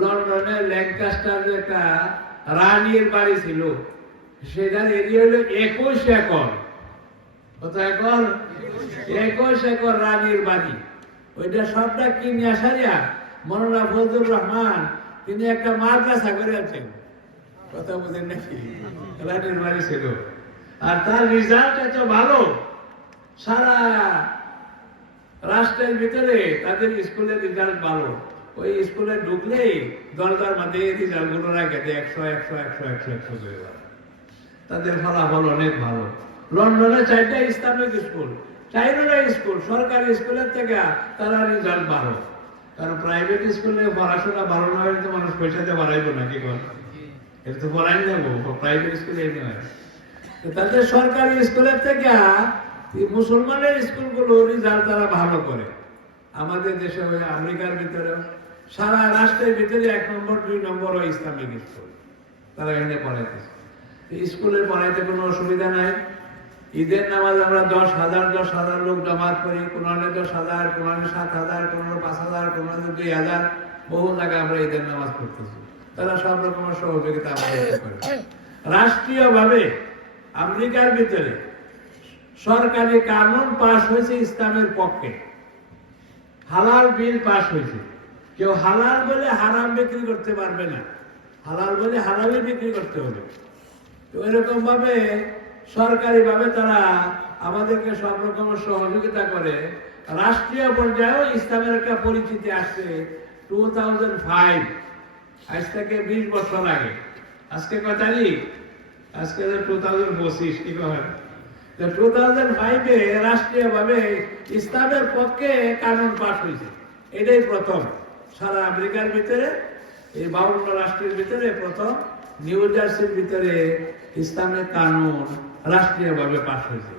লন্ডনে ল্যাঙ্কাস্টার একটা রানীর বাড়ি ছিল, সেটার এরিয়া হলো 21 একর। কত একর? 21 একর রানীর বাড়ি। ওইটা সবটা কিনে আসারিয়া মৌলানা ফজলুর রহমান তিনি একটা মাদ্রাসা করে আছেন। কথা বুঝেন নাকি? রানীর বাড়ি ছিল, আর তার রেজাল্ট এত ভালো, সারা রাষ্ট্রের ভিতরে তাদের স্কুলের রেজাল্ট ভালো। ওই স্কুলে ঢুকলেই দরজার মধ্যে রেজাল্ট গুলো রাখে 100 100 100 100 100 করে। তাদের ফলাফল অনেক ভালো। লন্ডনে 4টা ইসলামিক স্কুল, 4টা স্কুল সরকারি স্কুলের থেকে তারা রেজাল্ট ভালো। কারণ প্রাইভেট স্কুলে পড়াশোনা ভালো না হলে তো মানুষ পয়সাতে বাড়াইবো না, কি কর? এটা তো পড়াই নেবো, প্রাইভেট স্কুলে এমনি হয়। তাদের সরকারি স্কুলের থেকে মুসলমানের স্কুলগুলো রেজাল্ট তারা ভালো করে। আমাদের দেশে ওই আমেরিকার ভিতরে সারা রাষ্ট্রের ভিতরে 1 নম্বর 2 নম্বর ওই ইসলামিক স্কুল, তারা এখানে পড়াইতেছে। স্কুলে পড়াইতে কোনো অসুবিধা নাই। ঈদের নামাজ আমরা 10,000 লোক জমাত করি, কোনো 10,000, কোনো 7,000, কোনো 5,000, কোনো 2,000, বহু জায়গায় আমরা ঈদের নামাজ পড়তেছি। তারা সব রকমের সহযোগিতা আমাদের করে। রাষ্ট্রীয়ভাবে আমেরিকার ভিতরে সরকারি কানুন পাস হয়েছে ইসলামের পক্ষে, হালাল বিল পাস হয়েছে। কেউ হালাল বলে হারাম বিক্রি করতে পারবে না, হালাল বলে হারামই বিক্রি করতে হবে। তো এরকম ভাবে সরকারি ভাবে তারা আমাদেরকে সব রকমের সহযোগিতা করে। রাষ্ট্রীয় পর্যায়েও ইসলামের একটা পরিচিতি আসছে 2005, আজ থেকে 20 বছর আগে। আজকে কত তারিখ? আজকে 2025, কি করেন? 2005-এ রাষ্ট্রীয় ভাবে ইসলামের পক্ষে কানুন পাস হয়েছে। এটাই প্রথম সারা আমেরিকার ভিতরে, এই 52 রাষ্ট্রের ভিতরে প্রথম নিউ জার্সির ভিতরে ইসলামের কানুন রাষ্ট্রীয়ভাবে পাস হয়েছে।